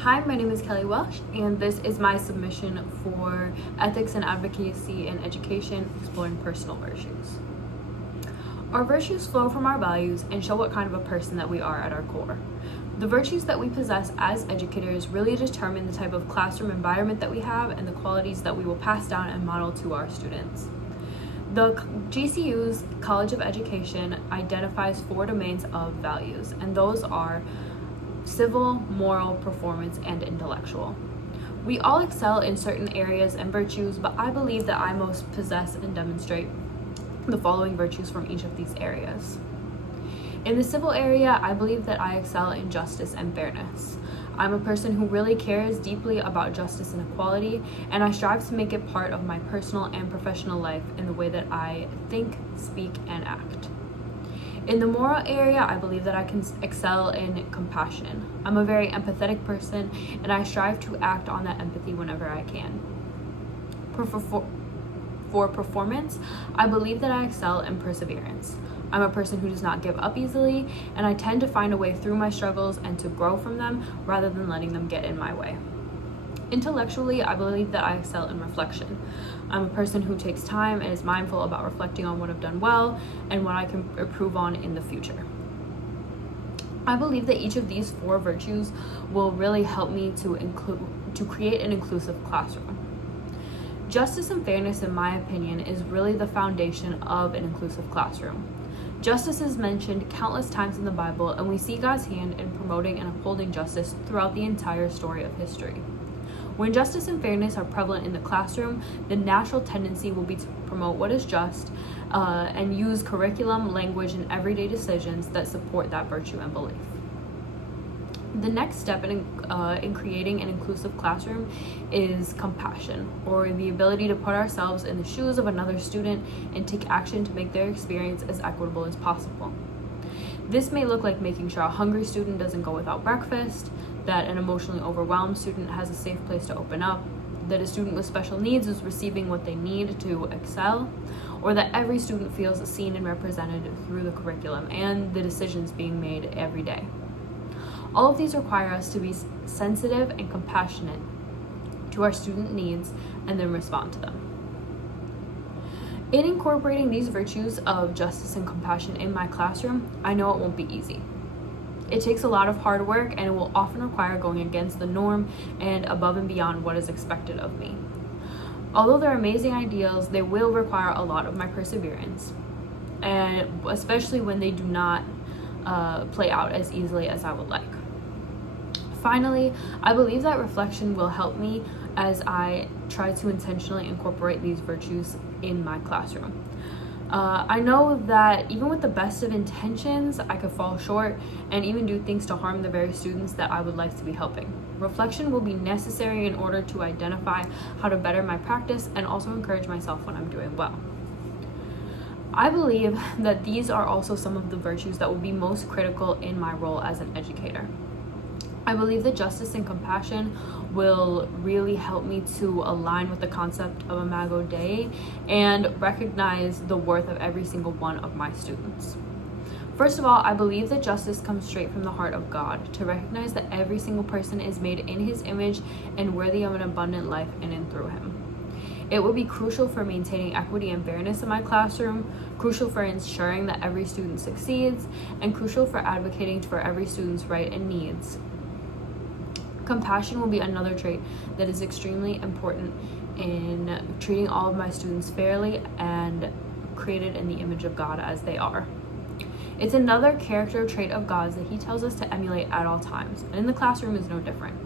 Hi, my name is Kelly Welsh, and this is my submission for Ethics and Advocacy in Education, Exploring Personal Virtues. Our virtues flow from our values and show what kind of a person that we are at our core. The virtues that we possess as educators really determine the type of classroom environment that we have and the qualities that we will pass down and model to our students. The GCU's College of Education identifies 4 domains of values, and those are civil, moral, performance, and intellectual. We all excel in certain areas and virtues, but I believe that I most possess and demonstrate the following virtues from each of these areas. In the civil area, I believe that I excel in justice and fairness. I'm a person who really cares deeply about justice and equality, and I strive to make it part of my personal and professional life in the way that I think, speak, and act. In the moral area, I believe that I can excel in compassion. I'm a very empathetic person, and I strive to act on that empathy whenever I can. For performance, I believe that I excel in perseverance. I'm a person who does not give up easily, and I tend to find a way through my struggles and to grow from them rather than letting them get in my way. Intellectually, I believe that I excel in reflection. I'm a person who takes time and is mindful about reflecting on what I've done well and what I can improve on in the future. I believe that each of these 4 virtues will really help me to create an inclusive classroom. Justice and fairness, in my opinion, is really the foundation of an inclusive classroom. Justice is mentioned countless times in the Bible, and we see God's hand in promoting and upholding justice throughout the entire story of history. When justice and fairness are prevalent in the classroom, the natural tendency will be to promote what is just and use curriculum, language, and everyday decisions that support that virtue and belief. The next step in creating an inclusive classroom is compassion, or the ability to put ourselves in the shoes of another student and take action to make their experience as equitable as possible. This may look like making sure a hungry student doesn't go without breakfast, that an emotionally overwhelmed student has a safe place to open up, that a student with special needs is receiving what they need to excel, or that every student feels seen and represented through the curriculum and the decisions being made every day. All of these require us to be sensitive and compassionate to our student needs and then respond to them. In incorporating these virtues of justice and compassion in my classroom, I know it won't be easy. It takes a lot of hard work, and it will often require going against the norm and above and beyond what is expected of me. Although they're amazing ideals, they will require a lot of my perseverance, and especially when they do not play out as easily as I would like. Finally, I believe that reflection will help me as I try to intentionally incorporate these virtues in my classroom. I know that even with the best of intentions, I could fall short and even do things to harm the very students that I would like to be helping. Reflection will be necessary in order to identify how to better my practice and also encourage myself when I'm doing well. I believe that these are also some of the virtues that will be most critical in my role as an educator. I believe that justice and compassion will really help me to align with the concept of Imago Dei and recognize the worth of every single one of my students. First of all, I believe that justice comes straight from the heart of God, to recognize that every single person is made in His image and worthy of an abundant life in and through Him. It will be crucial for maintaining equity and fairness in my classroom, crucial for ensuring that every student succeeds, and crucial for advocating for every student's right and needs. Compassion will be another trait that is extremely important in treating all of my students fairly and created in the image of God as they are. It's another character trait of God's that He tells us to emulate at all times, and in the classroom is no different.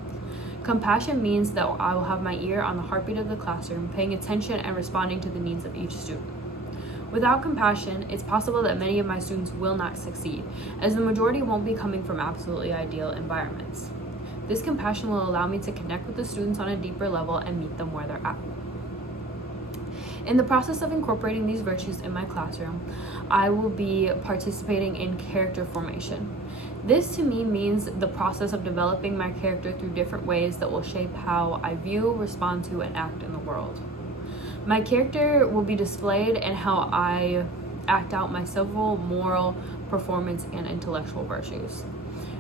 Compassion means that I will have my ear on the heartbeat of the classroom, paying attention and responding to the needs of each student. Without compassion, it's possible that many of my students will not succeed, as the majority won't be coming from absolutely ideal environments. This compassion will allow me to connect with the students on a deeper level and meet them where they're at. In the process of incorporating these virtues in my classroom, I will be participating in character formation. This to me means the process of developing my character through different ways that will shape how I view, respond to, and act in the world. My character will be displayed in how I act out my civil, moral, performance, and intellectual virtues.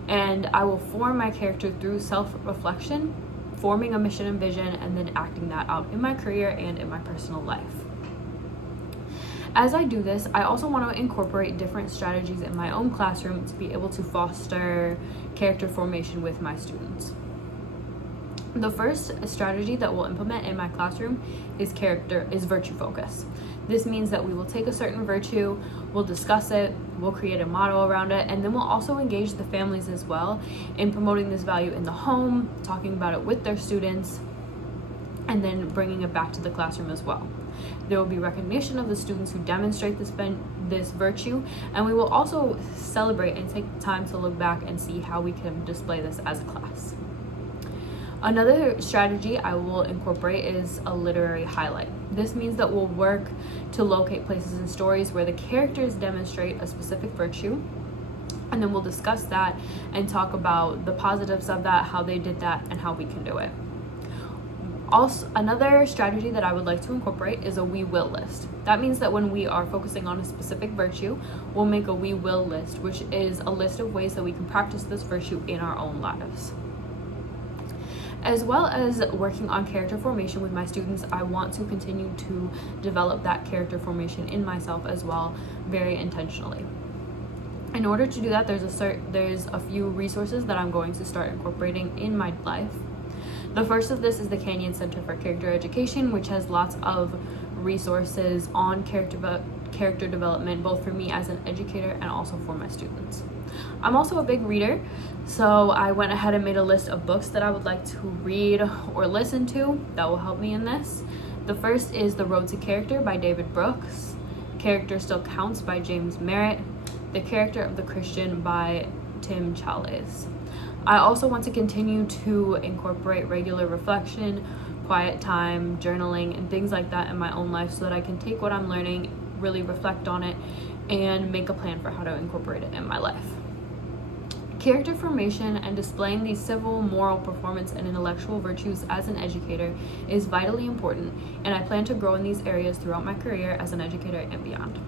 And I will form my character through self-reflection, forming a mission and vision, and then acting that out in my career and in my personal life. As I do this, I also want to incorporate different strategies in my own classroom to be able to foster character formation with my students. The first strategy that we'll implement in my classroom is virtue focus. This means that we will take a certain virtue, we'll discuss it, we'll create a model around it, and then we'll also engage the families as well in promoting this value in the home, talking about it with their students, and then bringing it back to the classroom as well. There will be recognition of the students who demonstrate this virtue, and we will also celebrate and take time to look back and see how we can display this as a class. Another strategy I will incorporate is a literary highlight. This means that we'll work to locate places and stories where the characters demonstrate a specific virtue, and then we'll discuss that and talk about the positives of that, how they did that, and how we can do it. Also, another strategy that I would like to incorporate is a we will list. That means that when we are focusing on a specific virtue, we'll make a we will list, which is a list of ways that we can practice this virtue in our own lives. As well as working on character formation with my students, I want to continue to develop that character formation in myself as well, very intentionally. In order to do that, there's a few resources that I'm going to start incorporating in my life. The first of this is the Canyon Center for Character Education, which has lots of resources on character development, both for me as an educator and also for my students. I'm also a big reader, so I went ahead and made a list of books that I would like to read or listen to that will help me in this. The first is The Road to Character by David Brooks, Character Still Counts by James Merritt, The Character of the Christian by Tim Challies. I also want to continue to incorporate regular reflection, quiet time, journaling, and things like that in my own life so that I can take what I'm learning, really reflect on it, and make a plan for how to incorporate it in my life. Character formation and displaying these civil, moral, performance, and intellectual virtues as an educator is vitally important, and I plan to grow in these areas throughout my career as an educator and beyond.